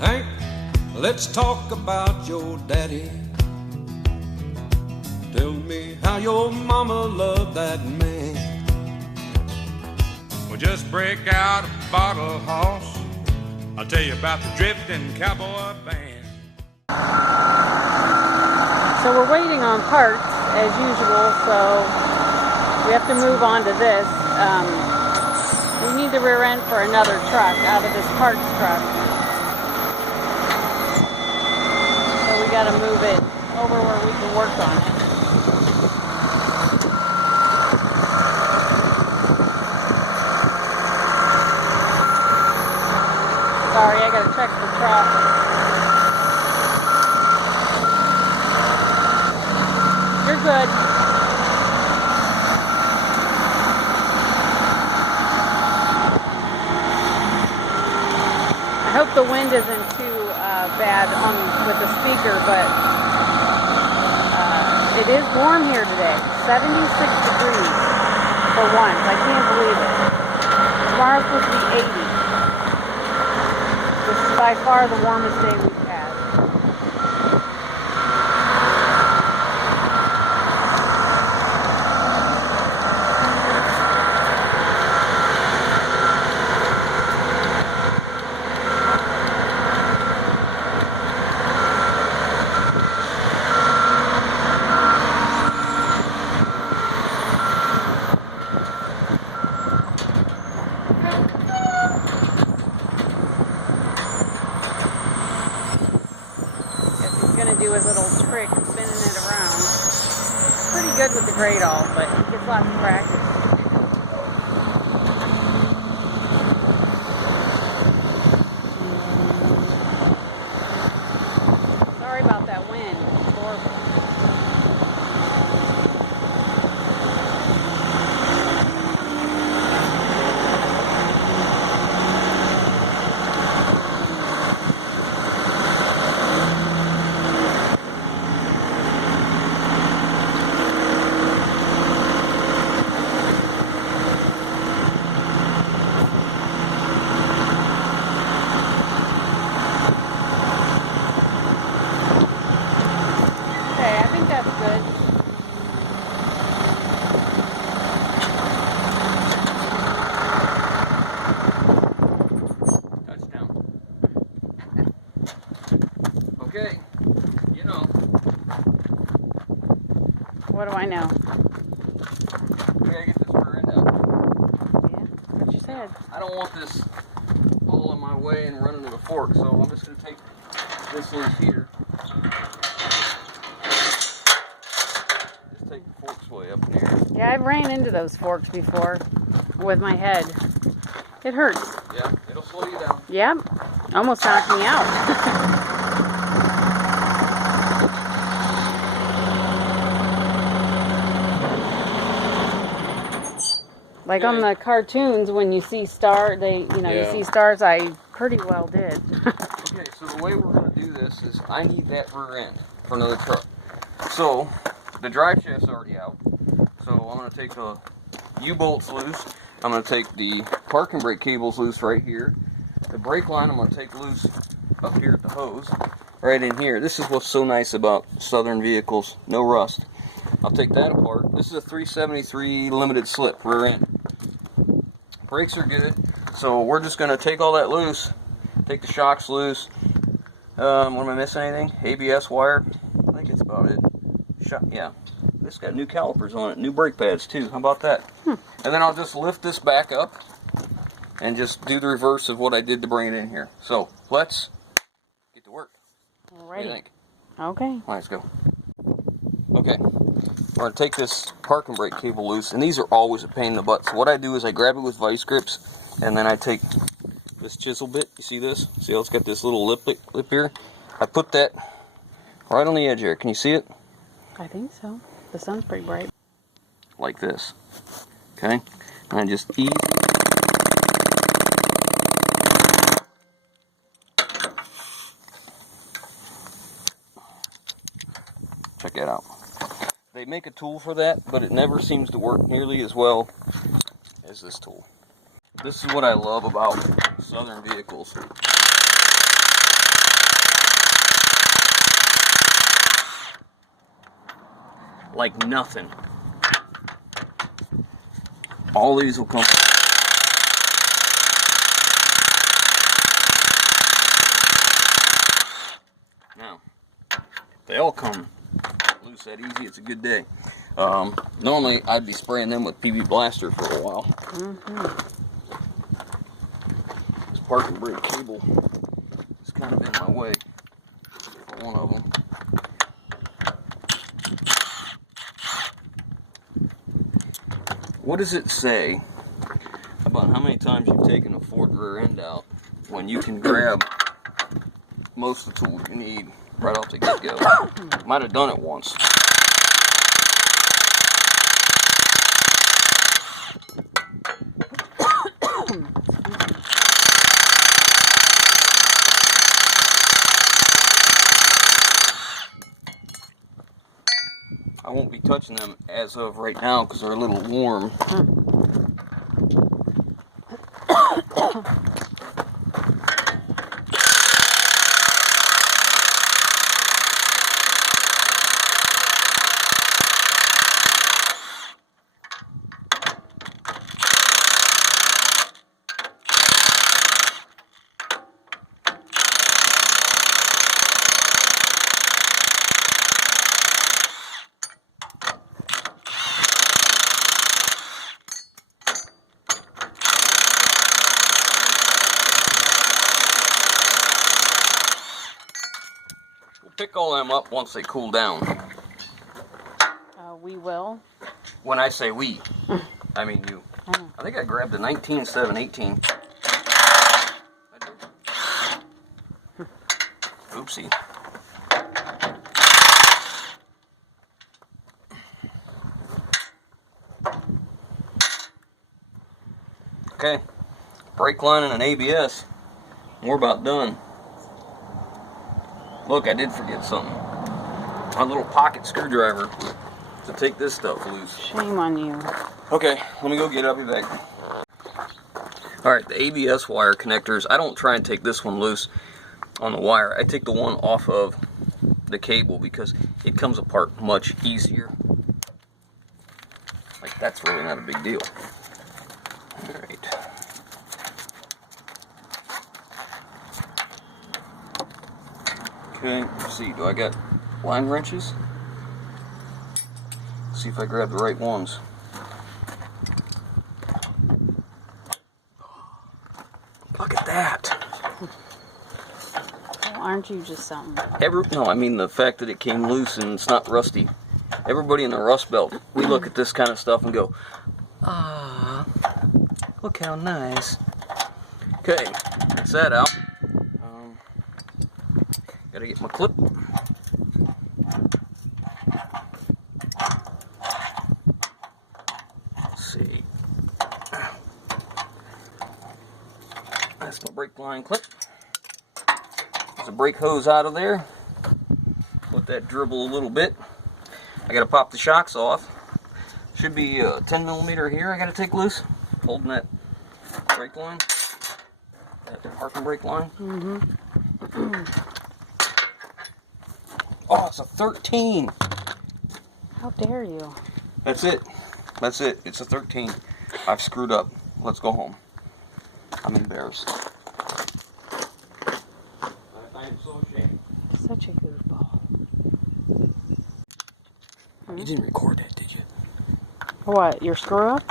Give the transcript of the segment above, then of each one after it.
Hank, let's talk about your daddy. Tell me how your mama loved that man. Well, just break out a bottle hoss. I'll tell you about the drifting cowboy band. So we're waiting on parts as usual, so we have to move on to this. We need the rear end for another truck out of this parts truck. So we got to move it over where we can work on it. Sorry, I got to check the truck. You're good. I hope the wind isn't too bad with the speaker, but it is warm here today. 76 degrees for once. I can't believe it. Tomorrow's supposed to be 80. This is by far the warmest day we've had. Going to do his little trick, spinning it around. Pretty good with the great all, but he gets lots of practice. Sorry about that wind. It's horrible. Good. Touchdown. Okay, you know. What do I know? We gotta get this rear end out. Yeah, that's what you said. I don't want this all in my way and running to the fork, so I'm just gonna take this loose here. Take the forks way up in here. Yeah, I've ran into those forks before with my head. It hurts. Yeah, it'll slow you down. Yep, almost knocked me out. Like on the cartoons, when you see you see stars. I pretty well did. Okay, so the way we're gonna do this is I need that rear end for another truck. So the drive shaft's already out. So I'm going to take the U-bolts loose. I'm going to take the parking brake cables loose right here. The brake line I'm going to take loose up here at the hose, right in here. This is what's so nice about Southern vehicles, no rust. I'll take that apart. This is a 373 limited slip rear end. Brakes are good, so we're just going to take all that loose, take the shocks loose. What am I missing, anything? ABS wire? I think it's about it. Yeah, this got new calipers on it, new brake pads too. How about that? And then I'll just lift this back up and just do the reverse of what I did to bring it in here. So let's get to work. Alrighty. What do you think? Okay. All right, let's go. Okay, we're going to take this parking brake cable loose, and these are always a pain in the butt. So what I do is I grab it with vice grips, and then I take this chisel bit. You see this? See how it's got this little lip here? I put that right on the edge here. Can you see it? I think so. The sun's pretty bright. Like this. Okay? And I just ease. Check that out. They make a tool for that, but it never seems to work nearly as well as this tool. This is what I love about Southern vehicles. like nothing. All these will come. Now, if they all come loose that easy, it's a good day. Normally, I'd be spraying them with PB Blaster for a while. This parking brake cable is kind of in my way for one of them. What does it say about how many times you've taken a Ford rear end out when you can grab most of the tools you need right off the get-go? Might have done it once. I won't be touching them as of right now because they're a little warm. Pick all them up once they cool down. We will. When I say we, I mean you. I think I grabbed a 19 instead of an 18. Oopsie. Okay, brake line and an ABS. We're about done. Look, I did forget something. My little pocket screwdriver to take this stuff loose. Shame on you. Okay, let me go get it. I'll be back. Alright, the ABS wire connectors. I don't try and take this one loose on the wire. I take the one off of the cable because it comes apart much easier. Like, that's really not a big deal. Alright. Okay, let's see, do I got line wrenches? Let's see if I grab the right ones. Look at that. Well, aren't you just something? No, I mean the fact that it came loose and it's not rusty. Everybody in the Rust Belt, we look at this kind of stuff and go, ah, look how nice. Okay, that's that out. Gotta get my clip. Let's see. That's my brake line clip. There's a brake hose out of there. Let that dribble a little bit. I gotta pop the shocks off. Should be a 10 millimeter here I gotta take loose. Holding that brake line. That parking brake line. Oh, it's a 13. How dare you? That's it. That's it. It's a 13. I've screwed up. Let's go home. I'm embarrassed. I am so ashamed. Such a goofball. You didn't record that, did you? What? Your screw up?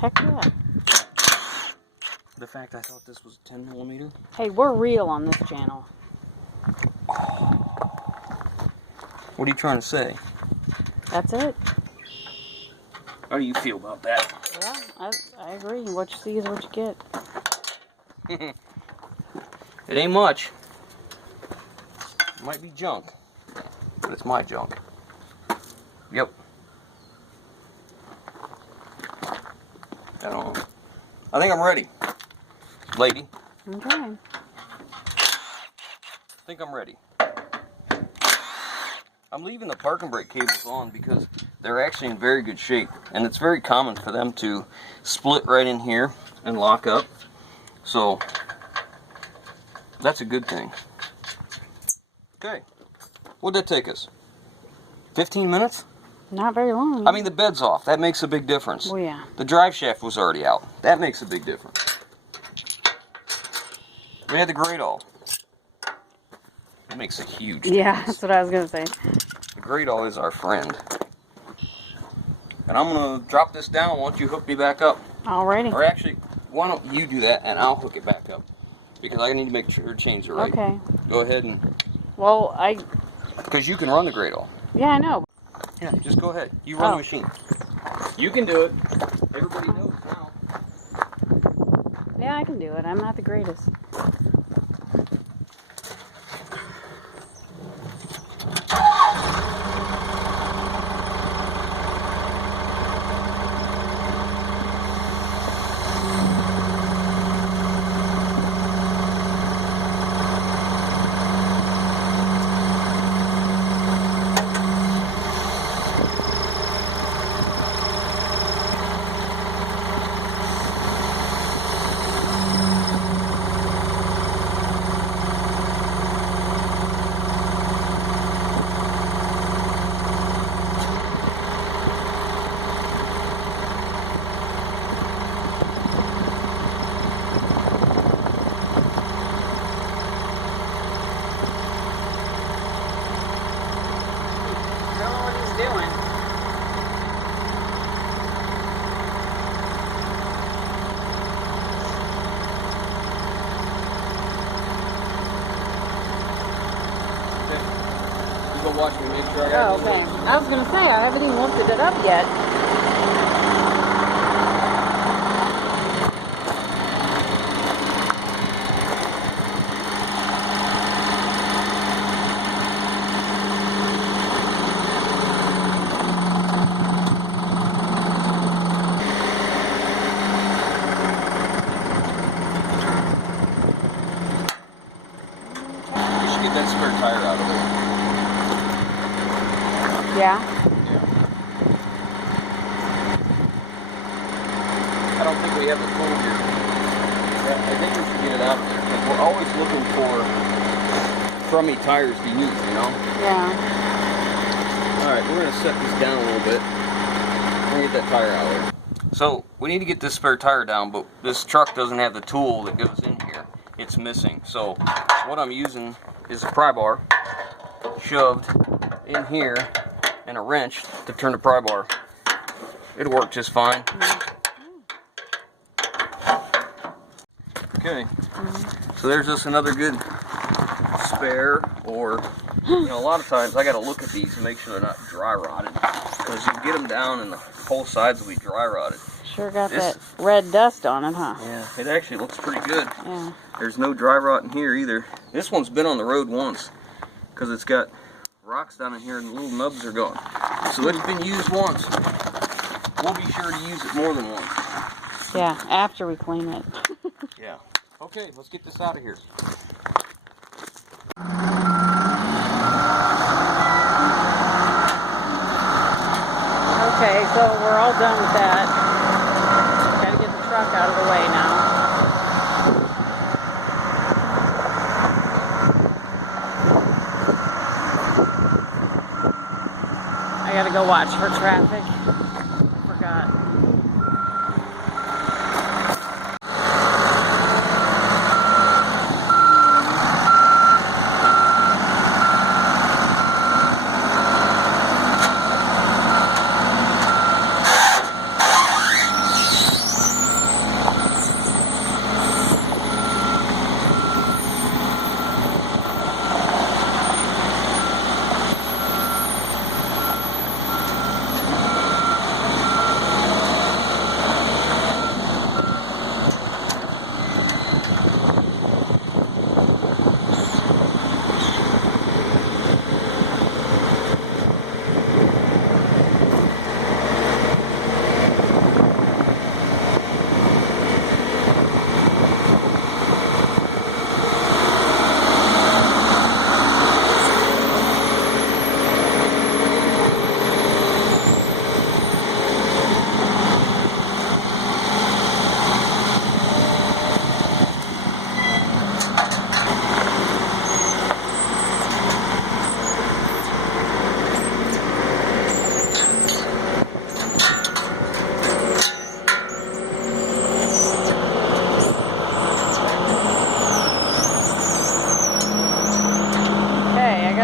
Heck yeah. The fact I thought this was a 10 millimeter. Hey, we're real on this channel. What are you trying to say? That's it. How do you feel about that? Yeah, I agree. What you see is what you get. It ain't much. It might be junk, but it's my junk. Yep. I don't know. I think I'm ready, lady. Okay. I think I'm ready. I'm leaving the parking brake cables on because they're actually in very good shape, and it's very common for them to split right in here and lock up. So that's a good thing. Okay, what'd that take us? 15 minutes? Not very long. I mean, the bed's off. That makes a big difference. Oh, yeah. The drive shaft was already out. That makes a big difference. We had the gradle. It makes a huge difference. Yeah, that's what I was going to say. The gradle is our friend. And I'm going to drop this down once you hook me back up. Alrighty. Or actually, why don't you do that and I'll hook it back up. Because I need to make sure the chains are right. Okay. Go ahead and... Well, Because you can run the gradle. Yeah, I know. Yeah, just go ahead. You run the machine. You can do it. Everybody knows now. Yeah, I can do it. I'm not the greatest. Go watch me make sure I got Oh, okay. I was going to say, I haven't even lifted it up yet. You should get that spare tire out of there. Yeah? I don't think we have the tool here. I think we should get it out there because we're always looking for crummy tires to use, you know? Yeah. Alright, we're going to set this down a little bit. We're going to get that tire out there. So, we need to get this spare tire down, but this truck doesn't have the tool that goes in here. It's missing. So, what I'm using is a pry bar shoved in here and a wrench to turn the pry bar. It'll work just fine. Okay, so there's just another good spare, or, you know, a lot of times I gotta look at these and make sure they're not dry rotted, because you get them down and the whole sides will be dry rotted. Sure got that red dust on it, huh? Yeah, it actually looks pretty good. Yeah. There's no dry rot in here either. This one's been on the road once, because it's got rocks down in here and the little nubs are gone. So it's been used once. We'll be sure to use it more than once. Yeah, after we clean it. Yeah. Okay, let's get this out of here. Okay, so we're all done with that. Gotta get the truck out of the way now. I gotta go watch for traffic. Forgot.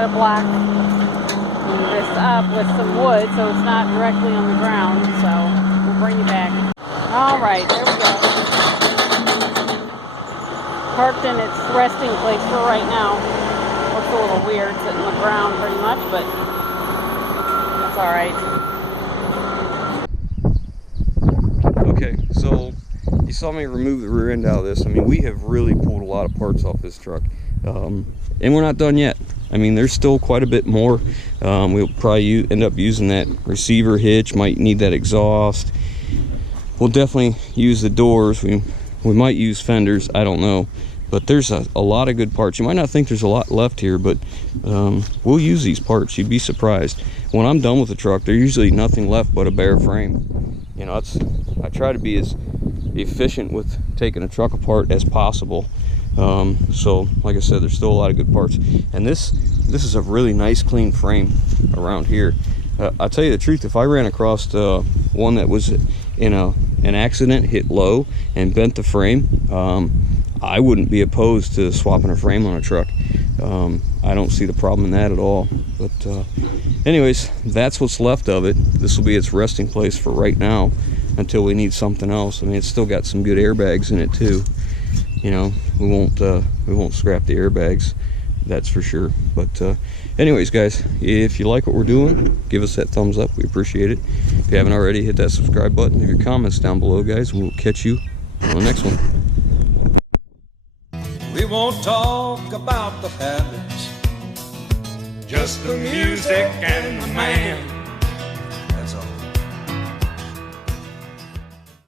gotta block this up with some wood so it's not directly on the ground. So we'll bring you back. All right, there we go. Parked in its resting place for right now. Looks a little weird sitting on the ground pretty much, but that's all right. Okay, so you saw me remove the rear end out of this. I mean, we have really pulled a lot of parts off this truck, and we're not done yet. I mean, there's still quite a bit more. We'll probably end up using that receiver hitch, might need that exhaust. We'll definitely use the doors. We might use fenders, I don't know. But there's a lot of good parts. You might not think there's a lot left here, but we'll use these parts. You'd be surprised. When I'm done with the truck, there's usually nothing left but a bare frame. You know, I try to be as efficient with taking a truck apart as possible. So, like I said, there's still a lot of good parts. And this is a really nice, clean frame around here. I'll tell you the truth, if I ran across one that was in an accident, hit low, and bent the frame, I wouldn't be opposed to swapping a frame on a truck. I don't see the problem in that at all. But anyways, that's what's left of it. This will be its resting place for right now until we need something else. I mean, it's still got some good airbags in it too. You know, we won't scrap the airbags, that's for sure. But anyways, guys, if you like what we're doing, give us that thumbs up. We appreciate it. If you haven't already, hit that subscribe button. Leave your comments down below, guys. We'll catch you on the next one. We won't talk about the habits, Just the music and the man.